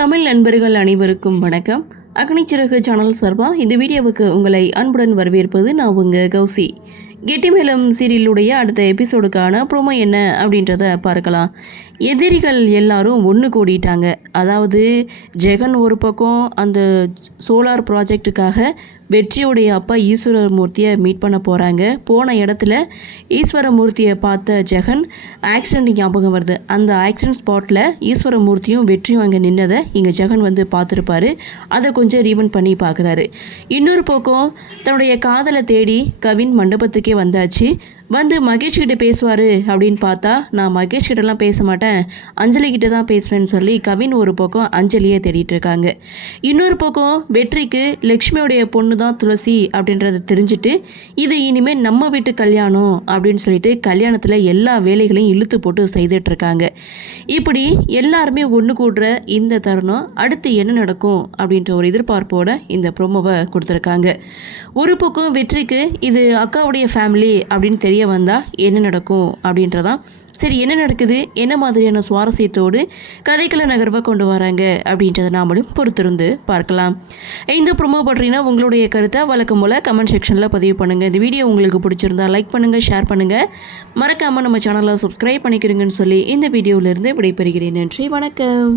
தமிழ் நண்பர்கள் அனைவருக்கும் வணக்கம். அக்னிச்சிறகு சேனல் சார்பாக இந்த வீடியோவுக்கு உங்களை அன்புடன் வரவேற்பது நான் உங்கள் கௌசி. கெட்டிமேளம் சீரியலுடைய அடுத்த எபிசோடுக்கான ப்ரோமோ என்ன அப்படின்றத பார்க்கலாம். எதிரிகள் எல்லாரும் ஒன்று கூடிட்டாங்க. அதாவது ஜெகன் ஒரு பக்கம் அந்த சோலார் ப்ராஜெக்டுக்காக வெற்றியுடைய அப்பா ஈஸ்வரமூர்த்தியை மீட் பண்ண போகிறாங்க. போன இடத்துல ஈஸ்வரமூர்த்தியை பார்த்த ஜெகன் ஆக்சிடெண்ட் ஞாபகம் வருது. அந்த ஆக்சிடெண்ட் ஸ்பாட்டில் ஈஸ்வரமூர்த்தியும் வெற்றியும் அங்கே நின்னதை இங்கே ஜெகன் வந்து பார்த்துருப்பாரு. அதை கொஞ்சம் ரீவன் பண்ணி பார்க்குறாரு. இன்னொரு பக்கம் தன்னுடைய காதலை தேடி கவின் மண்டபத்துக்கே வந்தாச்சு. வந்து மகேஷ் கிட்ட பேசுவார் அப்படின்னு பார்த்தா, நான் மகேஷ் கிட்டலாம் பேச மாட்டேன், அஞ்சலி கிட்ட தான் பேசுவேன்னு சொல்லி கவின் ஒரு பக்கம் அஞ்சலியை தேடிட்டு இருக்காங்க. இன்னொரு பக்கம் வெற்றிக்கு லக்ஷ்மியோடைய பொண்ணு தான் துளசி அப்படின்றத தெரிஞ்சுட்டு, இது இனிமேல் நம்ம வீட்டு கல்யாணம் அப்படின்னு சொல்லிட்டு கல்யாணத்தில் எல்லா வேலைகளையும் இழுத்து போட்டு செய்துட்டு இருக்காங்க. இப்படி எல்லாருமே ஒன்று கூடுற இந்த தருணம் அடுத்து என்ன நடக்கும் அப்படின்ற ஒரு எதிர்பார்ப்போட இந்த ப்ரோமோவை கொடுத்துருக்காங்க. ஒரு பக்கம் வெற்றிக்கு இது அக்காவுடைய ஃபேமிலி அப்படின்னு தெரிய வந்தால் என்ன நடக்கும் அப்படின்றதான். சரி, என்ன நடக்குது, என்ன மாதிரியான சுவாரஸ்யத்தோடு கதைக்கள நகர்வாக கொண்டு வராங்க அப்படின்றத நாமளும் பொறுத்திருந்து பார்க்கலாம். இந்த ப்ரோமோ பற்றினா உங்களுடைய கருத்தை வழக்கம் போல் கமெண்ட் செக்ஷனில் பதிவு பண்ணுங்கள். இந்த வீடியோ உங்களுக்கு பிடிச்சிருந்தா லைக் பண்ணுங்கள், ஷேர் பண்ணுங்கள், மறக்காமல் நம்ம சேனலை சப்ஸ்கிரைப் பண்ணிக்கிறீங்கன்னு சொல்லி இந்த வீடியோவிலேருந்து விடைபெறுகிறேன். நன்றி, வணக்கம்.